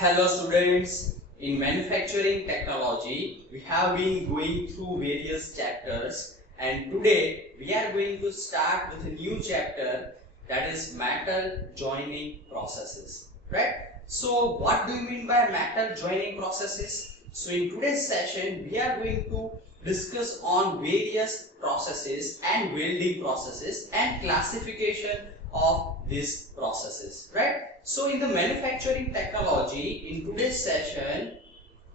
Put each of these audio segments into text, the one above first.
Hello students, in manufacturing technology we have been going through various chapters and today we are going to start with a new chapter, that is metal joining processes, right? So what do you mean by metal joining processes? So in today's session we are going to discuss on various processes and welding processes and classification of these processes, right? So in the manufacturing technology, in today's session,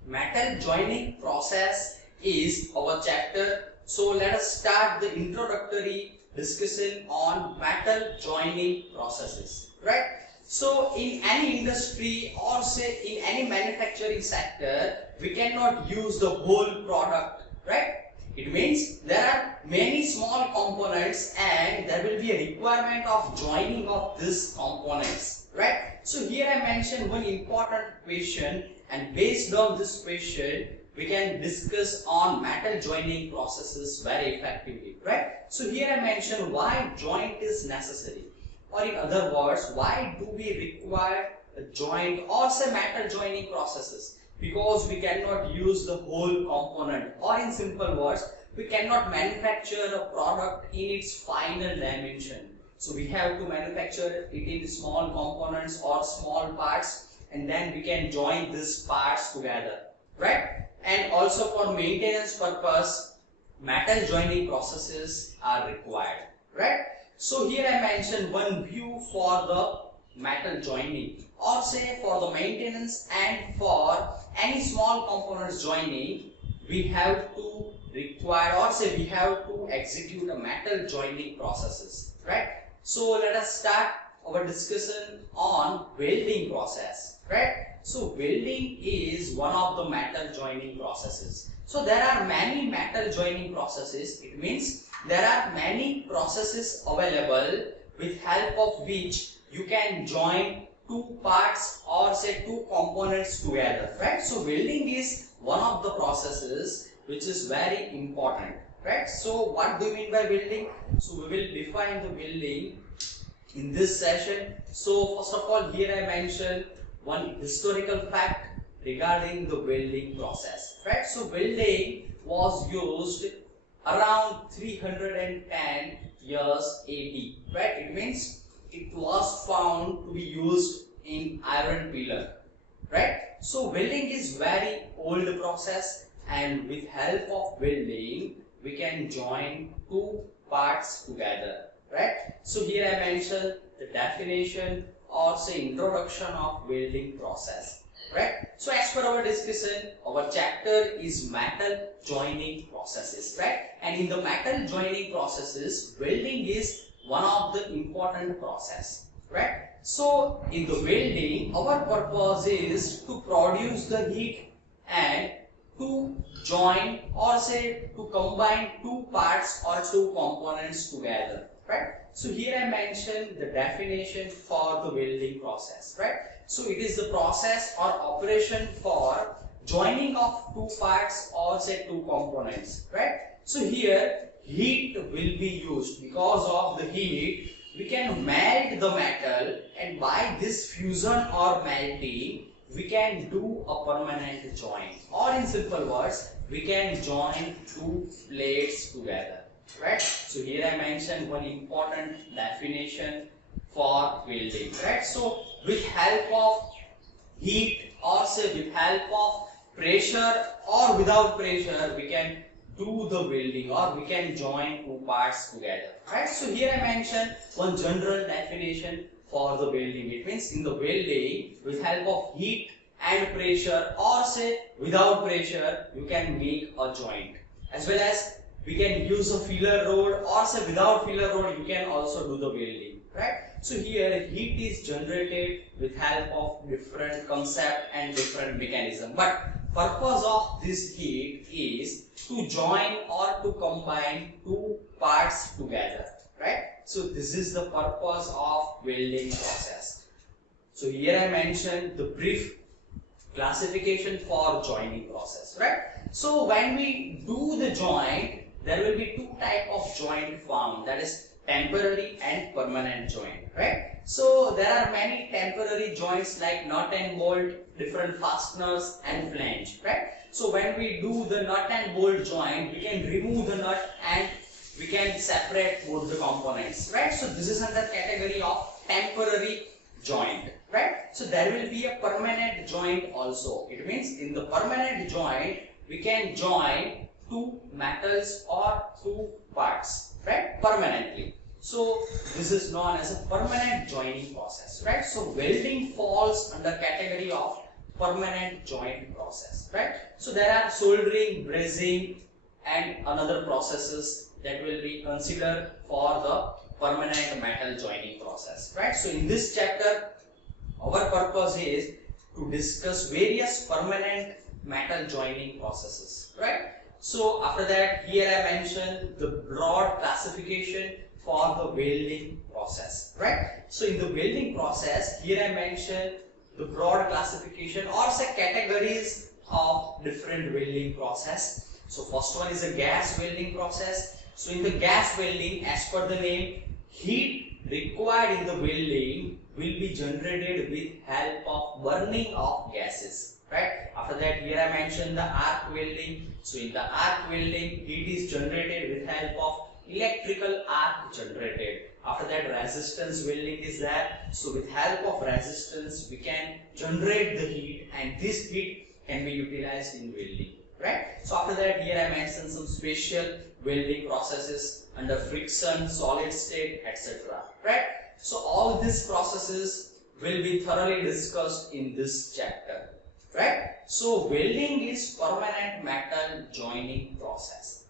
metal joining process is our chapter. So let us start the introductory discussion on metal joining processes, right? So in any industry or say in any manufacturing sector, we cannot use the whole product, right? It means there are many small components and there will be a requirement of joining of these components, right? So here I mentioned one important question, and based on this question we can discuss on metal joining processes very effectively, right? So here I mentioned why joint is necessary, or in other words, why do we require a joint or say metal joining processes? Because we cannot use the whole component, or in simple words, we cannot manufacture a product in its final dimension. So we have to manufacture it in small components or small parts, and then we can join these parts together, right? And also for maintenance purpose, metal joining processes are required, right? So here I mentioned one view for the metal joining, or say for the maintenance and for any small components joining, we have to require or say we have to execute a metal joining processes, right? So let us start our discussion on welding process, right? So welding is one of the metal joining processes. So there are many metal joining processes. It means there are many processes available with help of which you can join two parts or say two components together, right? So welding is one of the processes which is very important, right? So what do you mean by welding? So we will define the welding in this session. So first of all, here I mentioned one historical fact regarding the welding process, right? So welding was used around 310 years AD, right? It means it was found to be used in iron pillar, right? So welding is very old process, and with help of welding we can join two parts together, right? So here I mentioned the definition or say introduction of welding process, right? So as per our discussion, our chapter is metal joining processes, right? And in the metal joining processes, welding is one of the important process, right? So in the welding, our purpose is to produce the heat and to join or say to combine two parts or two components together, right? So here I mentioned the definition for the welding process, right? So it is the process or operation for joining of two parts or say two components, right? So here heat will be used. Because of the heat we can melt the metal, and by this fusion or melting we can do a permanent joint, or in simple words we can join two plates together, right? So here I mentioned one important definition for welding, right? So with help of heat or say with help of pressure or without pressure we can do the welding or we can join two parts together, right? So here I mentioned one general definition for the welding. It means in the welding with help of heat and pressure or say without pressure you can make a joint, as well as we can use a filler rod or say without filler rod you can also do the welding, right? So here heat is generated with help of different concept and different mechanism, but purpose of this heat is to join or to combine two parts together, right? So this is the purpose of welding process. So here I mentioned the brief classification for joining process, right? So when we do the joint, there will be two type of joint found, that is temporary and permanent joint, right? So there are many temporary joints like nut and bolt, different fasteners and flange, right? So when we do the nut and bolt joint, we can remove the nut and we can separate both the components, right? So this is under category of temporary joint, right? So there will be a permanent joint also. It means in the permanent joint, we can join two metals or two parts, right, permanently. So this is known as a permanent joining process, right? So welding falls under category of permanent joint process, right? So there are soldering, brazing and another processes that will be considered for the permanent metal joining process, right? So in this chapter, our purpose is to discuss various permanent metal joining processes, right? So after that, here I mentioned the broad classification for the welding process, right? So in the welding process, here I mentioned the broad classification or say categories of different welding process. So first one is a gas welding process. So in the gas welding, as per the name, heat required in the welding will be generated with help of burning of gases, right? After that, here I mentioned the arc welding. So in the arc welding, heat is generated with help of electrical arc generated. After that, resistance welding is there. So with help of resistance, we can generate the heat and this heat can be utilized in welding, right? So after that, here I mentioned some special welding processes under friction, solid state, etc., right? So all these processes will be thoroughly discussed in this chapter, right? So welding is permanent metal joining process,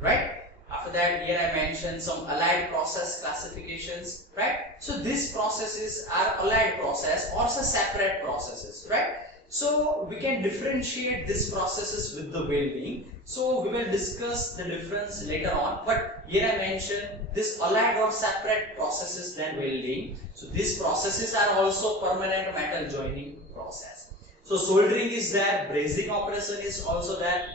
right? After that, here I mentioned some allied process classifications, right? So these processes are allied process or separate processes, right? So we can differentiate these processes with the welding. So we will discuss the difference later on. But here I mentioned this allied or separate processes than welding. So these processes are also permanent metal joining process. So soldering is there, brazing operation is also there.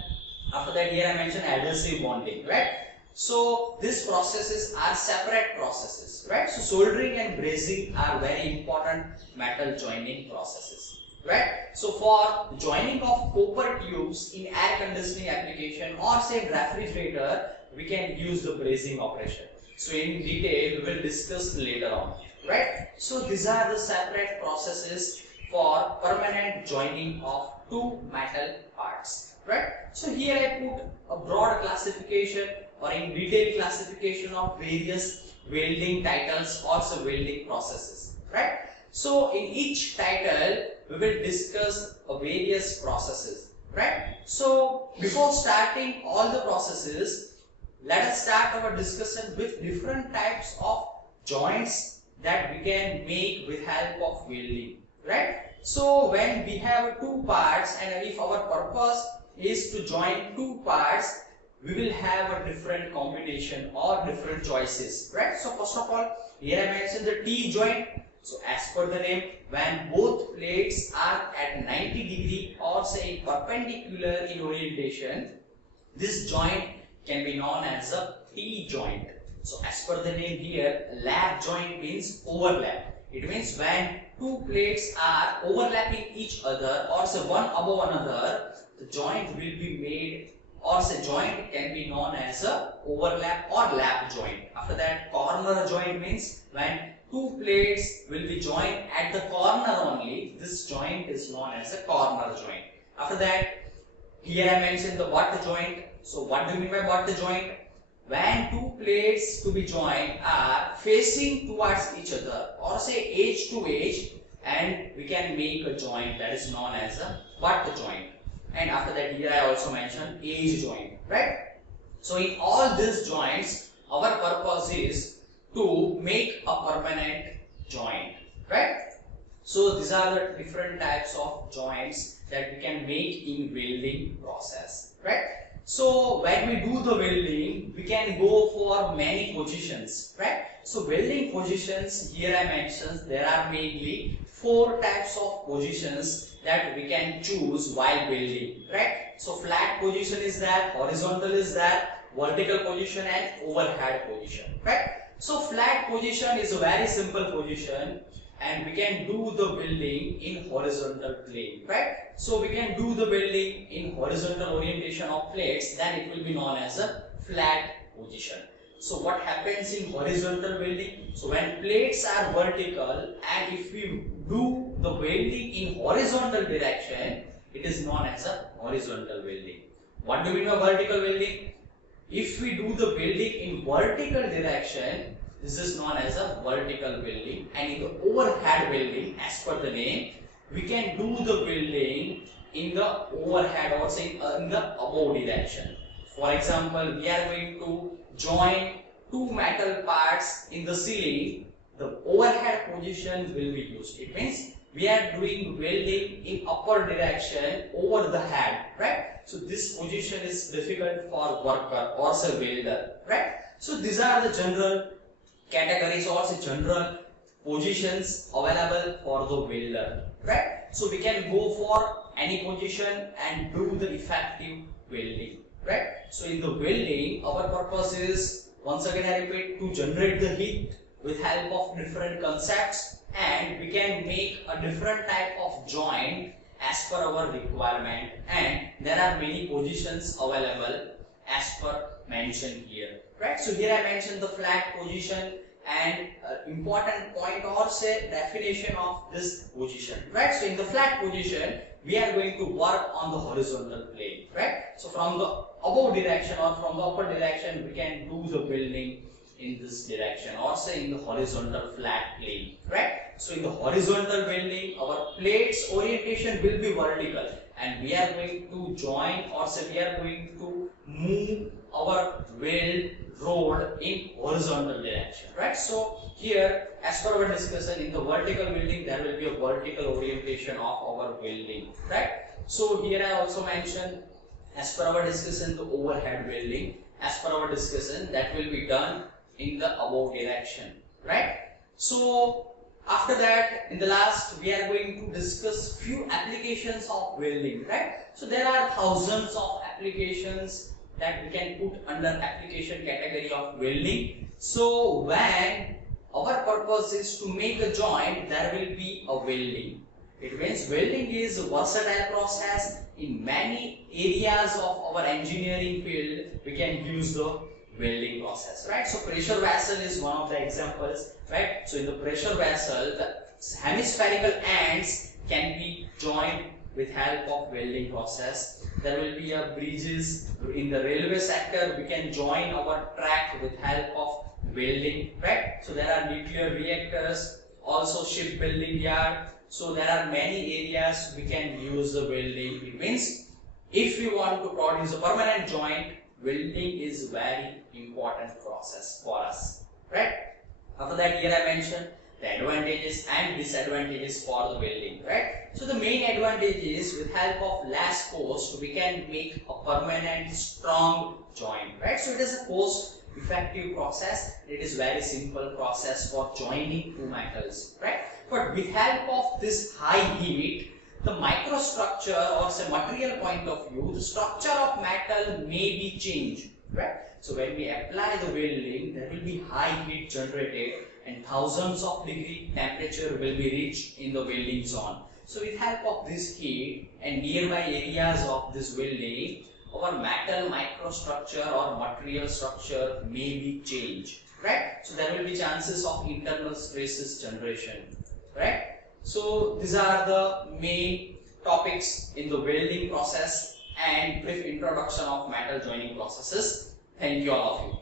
After that, here I mentioned adhesive bonding, right? So these processes are separate processes, right? So soldering and brazing are very important metal joining processes, right? So for joining of copper tubes in air conditioning application or say refrigerator, we can use the brazing operation. So in detail, we will discuss later on, right? So these are the separate processes for permanent joining of two metal parts, right? So here I put a broad classification or in detailed classification of various welding titles or so welding processes, right? So in each title, we will discuss various processes, right? So before starting all the processes, let us start our discussion with different types of joints that we can make with help of welding, right? So when we have two parts and if our purpose is to join two parts, we will have a different combination or different choices, right? So first of all, here I mentioned the T joint. So as per the name, when both plates are at 90 degree or say perpendicular in orientation, this joint can be known as a T joint. So as per the name here, lap joint means overlap. It means when two plates are overlapping each other or say one above another, the joint will be made or say joint can be known as a overlap or lap joint. After that, corner joint means when two plates will be joined at the corner only, this joint is known as a corner joint. After that, here I mentioned the butt joint. So what do you mean by butt joint? When two plates to be joined are facing towards each other or say edge to edge, and we can make a joint that is known as a butt joint. And after that, here I also mentioned edge joint, right? So in all these joints, our purpose is to make a permanent joint, right? So these are the different types of joints that we can make in welding process, right? So when we do the welding, we can go for many positions, right? So welding positions, here I mentioned there are mainly 4 types of positions that we can choose while welding, right? So flat position is that, horizontal is that, vertical position and overhead position, right? So flat position is a very simple position, and we can do the building in horizontal plane, right? So we can do the building in horizontal orientation of plates, then it will be known as a flat position. So what happens in horizontal welding? So when plates are vertical, and if we do the welding in horizontal direction, it is known as a horizontal welding. What do we mean by vertical welding? If we do the welding in vertical direction, this is known as a vertical welding, and in the overhead welding, as per the name, we can do the welding in the overhead, or say in the above direction. For example, we are going to join two metal parts in the ceiling. The overhead position will be used. It means we are doing welding in upper direction over the head, right? So this position is difficult for worker or say welder, right? So these are the general categories or say general positions available for the welder, right? So we can go for any position and do the effective welding, right? So in the welding, our purpose is, once again I repeat, to generate the heat with help of different concepts, and we can make a different type of joint as per our requirement, and there are many positions available as per mentioned here, right? So here I mentioned the flat position, and important point or say definition of this position, right? So in the flat position, we are going to work on the horizontal plane, right? So from the above direction or from the upper direction, we can do the building in this direction, or say in the horizontal flat plane, right? So in the horizontal welding, our plates orientation will be vertical, and we are going to join, or say we are going to move our weld rod in horizontal direction, right? So here, as per our discussion, in the vertical welding, there will be a vertical orientation of our welding, right? So here I also mentioned, as per our discussion, the overhead welding, as per our discussion, that will be done in the above direction, right? So after that, in the last, we are going to discuss few applications of welding, right? So there are thousands of applications that we can put under application category of welding. So when our purpose is to make a joint, there will be a welding. It means welding is a versatile process. In many areas of our engineering field, we can use the welding process, right? So pressure vessel is one of the examples, right? So in the pressure vessel, the hemispherical ends can be joined with help of welding process. There will be a bridges in the railway sector. We can join our track with help of welding, right? So there are nuclear reactors, also shipbuilding yard. So there are many areas we can use the welding. It means if we want to produce a permanent joint, welding is very important process for us, right? After that, here I mentioned the advantages and disadvantages for the welding, right? So the main advantage is, with help of less cost, we can make a permanent strong joint, right? So it is a cost effective process. It is very simple process for joining two metals, right? But with help of this high heat, the microstructure, or say material point of view, the structure of metal may be changed, right? So when we apply the welding, there will be high heat generated, and thousands of degree temperature will be reached in the welding zone. So with help of this heat and nearby areas of this welding, our metal microstructure or material structure may be changed, right? So there will be chances of internal stresses generation, right? So these are the main topics in the welding process and brief introduction of metal joining processes. Thank you all of you.